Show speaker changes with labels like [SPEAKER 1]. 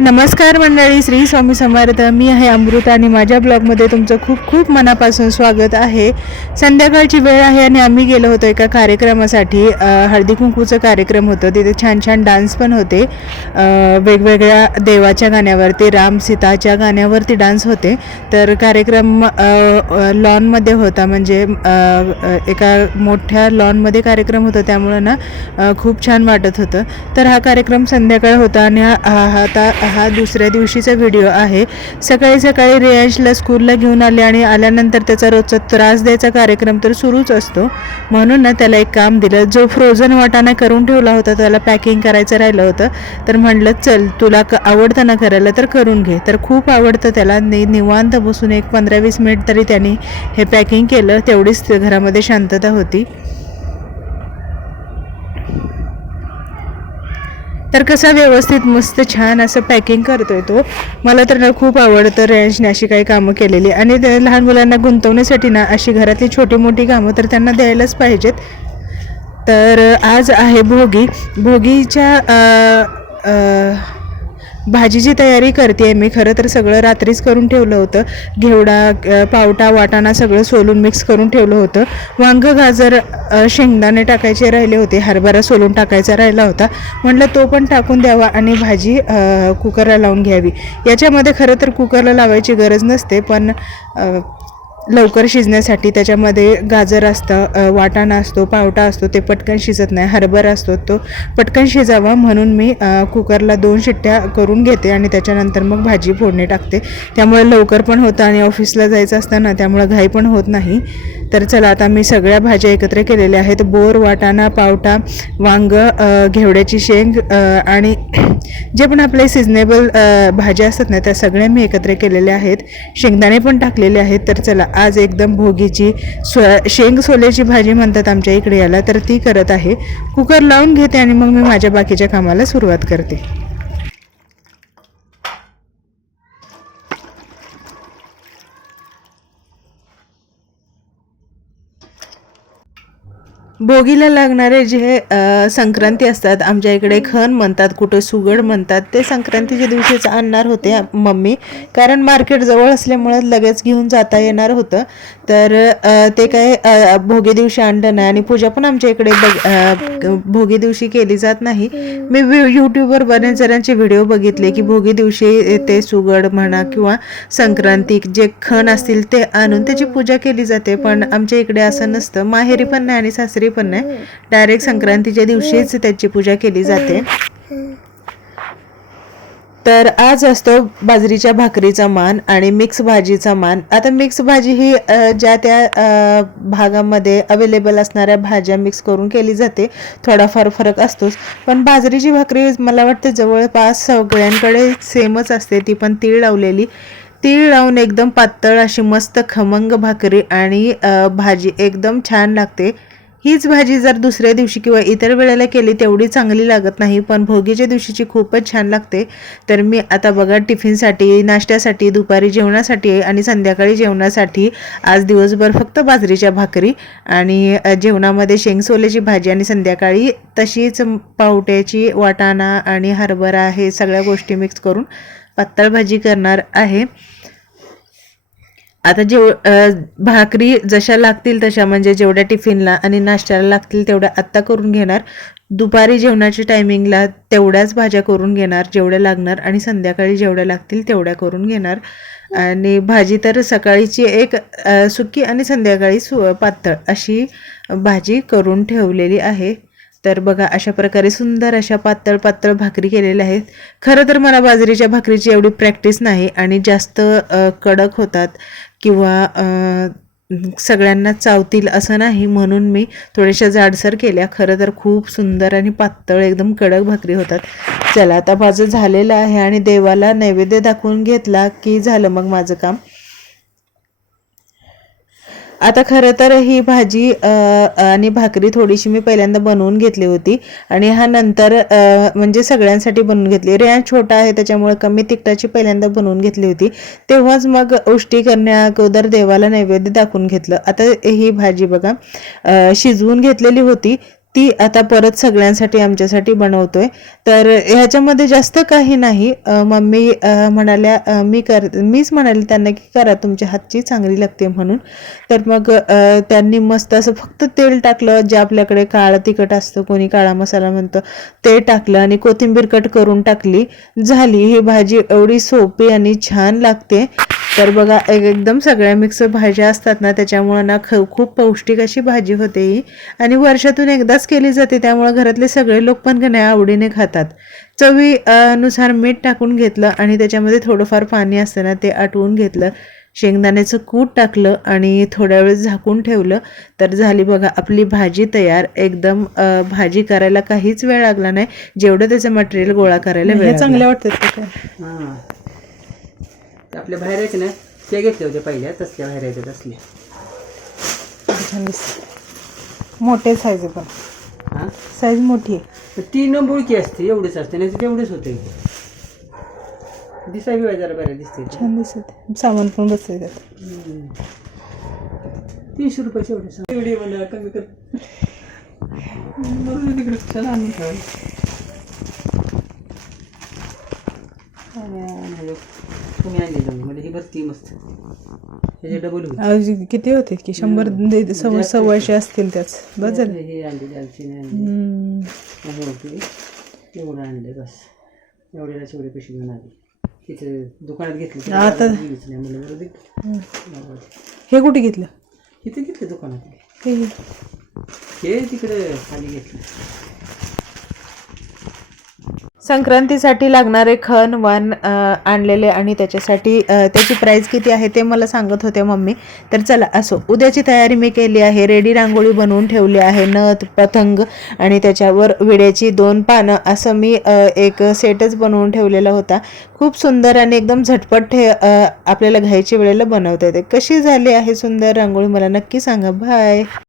[SPEAKER 1] नमस्कार मंडळी श्री स्वामी समर्थ. मी आहे अमृता आणि माझ्या ब्लॉगमध्ये तुमचं खूप खूप मनापासून स्वागत आहे. संध्याकाळची वेळ आहे आणि आम्ही गेलो होतो एका कार्यक्रमासाठी. हळदी कुंकूचं कार्यक्रम होतं. तिथे छान छान डान्स पण होते. वेगवेगळ्या देवाच्या गाण्यावरती राम सीताच्या गाण्यावरती डान्स होते. तर कार्यक्रम लॉनमध्ये होता. म्हणजे एका मोठ्या लॉनमध्ये कार्यक्रम होता. त्यामुळं ना खूप छान वाटत होतं. तर हा कार्यक्रम संध्याकाळ होता आणि हा- हा आता हा दुसऱ्या दिवशीचा व्हिडिओ आहे. सकाळी सकाळी रियांशला स्कूलला घेऊन आले आणि आल्यानंतर त्याचा रोजचा त्रास द्यायचा कार्यक्रम तर सुरूच असतो. म्हणून ना त्याला एक काम दिलं जो फ्रोझन वाटाणा करून ठेवला होता त्याला पॅकिंग करायचं राहिलं होतं. तर म्हणलं चल तुला क आवडतं ना करायला तर करून घे. तर खूप आवडतं त्याला. नि निवांत बसून एक पंधरा वीस मिनिट तरी त्यांनी हे पॅकिंग केलं तेवढीच घरामध्ये शांतता होती. तर कसा व्यवस्थित मस्त छान असं पॅकिंग करतोय तो. मला तर ना खूप आवडतं रेंजने अशी काही कामं केलेली. आणि लहान मुलांना गुंतवण्यासाठी ना अशी घरातली छोटी मोठी कामं तर त्यांना द्यायलाच पाहिजेत. तर आज आहे भोगी. भोगीच्या भाजीची तयारी करते आहे मी. खरं तर सगळं रात्रीच करून ठेवलं होतं. घेवडा पावटा वाटाणा सगळं सोलून मिक्स करून ठेवलं होतं. वांग गाजर शेंगदाणे टाकायचे राहिले होते. हरभरा सोलून टाकायचा राहिला होता. म्हटलं तो पण टाकून द्यावा आणि भाजी कुकरला लावून घ्यावी. याच्यामध्ये खरं तर कुकरला लावायची गरज नसते पण लवकर शिजण्यासाठी त्याच्यामध्ये गाजर असतं वाटाणा असतो पावटा असतो ते पटकन शिजत नाही. हरभर असतो तो पटकन शिजावा म्हणून मी कुकरला दोन शिट्ट्या करून घेते आणि त्याच्यानंतर मग भाजी फोडणी टाकते. त्यामुळे लवकर पण होतं आणि ऑफिसला जायचं असतं ना त्यामुळे घाई पण होत नाही. तर चला आता मी सगळ्या भाज्या एकत्र केलेल्या आहेत. बोर वाटाणा पावटा वांग घेवड्याची शेंग आणि जे पण आपले सिजनेबल भाज्या असतात ना त्या सगळ्या मी एकत्र केलेल्या आहेत. शेंगदाणे पण टाकलेले आहेत. तर चला आज एकदम भोगीची स्व शेंग सोल्याची भाजी म्हणतात आमच्या इकडे याला तर ती करत आहे. कुकर लावून घेते आणि मग मी माझ्या बाकीच्या कामाला सुरुवात करते. भोगीला लागणारे जे संक्रांती असतात आमच्या इकडे खण म्हणतात कुठं सुगड म्हणतात ते संक्रांतीच्या दिवशीच आणणार होते मम्मी. कारण मार्केट जवळ असल्यामुळं लगेच घेऊन जाता येणार होतं. तर ते काय भोगी दिवशी आणलं नाही आणि पूजा पण आमच्या इकडे बघ भोगी दिवशी केली जात नाही. मी व्हि- यूट्यूबवर बरेच जणांचे व्हिडिओ बघितले की भोगी दिवशी ते सुगड म्हणा किंवा संक्रांती जे खण असतील ते आणून त्याची पूजा केली जाते. पण आमच्या इकडे असं नसतं. माहेरी पण नाही आणि सासरी पण नाही. डायरेक्ट संक्रांतीच्या दिवशीच त्याची पूजा केली जाते. तर आज असतो बाजरीच्या भाकरीचा मान आणि मिक्स भाजीचा मान. आता मिक्स भाजी ही ज्या त्या भागामध्ये अवेलेबल असणाऱ्या भाज्या मिक्स करून केली जाते. थोडाफार फरक असतोच. पण बाजरीची भाकरी मला वाटते जवळपास सगळ्यांकडे सेमच असते. ती पण तीळ लावलेली. तीळ लावून एकदम पातळ अशी मस्त खमंग भाकरी आणि भाजी एकदम छान लागते. हीच भाजी जर दुसऱ्या दिवशी किंवा इतर वेळेला केली तेवढी चांगली लागत नाही पण भोगीच्या दिवशीची खूपच छान लागते. तर मी आता बघा टिफिनसाठी नाश्त्यासाठी दुपारी जेवणासाठी आणि संध्याकाळी जेवणासाठी आज दिवसभर फक्त बाजरीच्या भाकरी आणि जेवणामध्ये शेंगसोल्याची भाजी आणि संध्याकाळी तशीच पावट्याची वाटाणा आणि हरभरा हे सगळ्या गोष्टी मिक्स करून पातळ भाजी करणार आहे. आता जेव भाकरी जशा लागतील तशा म्हणजे जेवढ्या टिफिनला आणि नाश्त्याला लागतील तेवढ्या आत्ता करून घेणार. दुपारी जेवणाच्या टायमिंगला तेवढ्याच भाज्या करून घेणार जेवढ्या लागणार आणि संध्याकाळी जेवढ्या लागतील तेवढ्या करून घेणार. आणि भाजी तर सकाळीची एक सुकी आणि संध्याकाळी सु पातळ अशी भाजी करून ठेवलेली आहे. तर बघा अशा प्रकारे सुंदर अशा पातळ पातळ भाकरी केलेल्या आहेत. खरं तर मला बाजरीच्या भाकरीची एवढी प्रॅक्टिस नाही आणि जास्त कडक होतात किंवा सगळ्यांना चावतील असं नाही म्हणून मी थोड्याशा जाडसर केल्या. खरं तर खूप सुंदर आणि पातळ एकदम कडक भाकरी होतात. चला आता माझं झालेलं आहे आणि देवाला नैवेद्य दाखवून घेतला की झालं मग माझं काम. आता खरं तर ही भाजी आणि भाकरी थोडीशी मी पहिल्यांदा बनवून घेतली होती. आणि हा नंतर म्हणजे सगळ्यांसाठी बनवून घेतली. रेहा छोटा आहे त्याच्यामुळे कमी तिखटाची पहिल्यांदा बनवून घेतली होती. तेव्हाच मग उष्टी करण्या अगोदर देवाला नैवेद्य दाखवून घेतलं. आता ही भाजी बघा शिजवून घेतलेली होती. ती आता परत सगळ्यांसाठी आमच्यासाठी बनवतोय. तर ह्याच्यामध्ये जास्त काही नाही. मम्मी म्हणाल्या मी कर मीच म्हणाले त्यांना की करा तुमच्या हातची चांगली लागते म्हणून. तर मग त्यांनी मस्त असं फक्त तेल टाकलं जे आपल्याकडे काळं तिखट असतं कोणी काळा मसाला म्हणतो ते टाकलं आणि कोथिंबीर कट करून टाकली. झाली. ही भाजी एवढी सोपी आणि छान लागते. तर बघा एक- एकदम सगळ्या मिक्स भाज्या असतात ना त्याच्यामुळं ना ख खूप पौष्टिक अशी भाजी होते ही. आणि वर्षातून एकदाच केली जाते त्यामुळं घरातले सगळे लोक पण का नाही आवडीने खातात. चवी नुसार मीठ टाकून घेतलं आणि त्याच्यामध्ये थोडंफार पाणी असतं ना ते आटवून घेतलं. शेंगदाण्याचं कूट टाकलं आणि थोड्या वेळ झाकून ठेवलं. तर झाली बघा आपली भाजी तयार. एकदम अ, भाजी करायला काहीच वेळ लागला नाही. जेवढं त्याचं मटेरियल गोळा करायला वेळ चांगल्या वाटतात
[SPEAKER 2] हां. आपल्या बाहेर यायचे ना ते घेतले होते पहिल्या तसल्या बाहेर यायचे तसले
[SPEAKER 1] छान दिसत. मोठे साईज पण.
[SPEAKER 2] हां?
[SPEAKER 1] साईज मोठी आहे.
[SPEAKER 2] तर ती नंबुळकी असते एवढीच असते नाही तेवढेच होते. दिसाय बी जरा बऱ्या दिसते.
[SPEAKER 1] छान दिसत. सामान पण बसते त्यात.
[SPEAKER 2] तीनशे रुपयाचे एवढे सांग एवढी मला कमी कर. बरोबर तिकडे. चला आणून. तुम्ही म्हणजे ही बसती मस्त त्याचे डबल होईल
[SPEAKER 1] आज किती होते की? शंभर दे- सव्वा सव्वाशे असतील त्याच बस झालं.
[SPEAKER 2] हे आणली
[SPEAKER 1] हम्म.
[SPEAKER 2] मोहरी एवढं आणले बस. एवढ्याला एवढे पैसे घेऊन आले. तिथे दुकानात घेतले.
[SPEAKER 1] आता-
[SPEAKER 2] गेलीच नाही. म्हणलं बरं दे. बरं.
[SPEAKER 1] हे कुठे घेतलं?
[SPEAKER 2] इथे घेतले दुकानात
[SPEAKER 1] हे
[SPEAKER 2] हे तिकडे खाली घेतले.
[SPEAKER 1] संक्रांतीसाठी लागणारे खण वाण आणलेले आणि त्याच्यासाठी त्याची प्राईस किती आहे ते मला सांगत होते मम्मी. तर चला असो उद्याची तयारी मी केली आहे. रेडी रांगोळी बनवून ठेवली आहे. नथ पतंग आणि त्याच्यावर विड्याची दोन पानं. असं मी एक सेटच बनवून ठेवलेला होता. खूप सुंदर आणि एकदम झटपट ठे आपल्याला घ्यायची वेळेला बनवता येते. कशी झाली आहे सुंदर रांगोळी? मला नक्की सांगा. बाय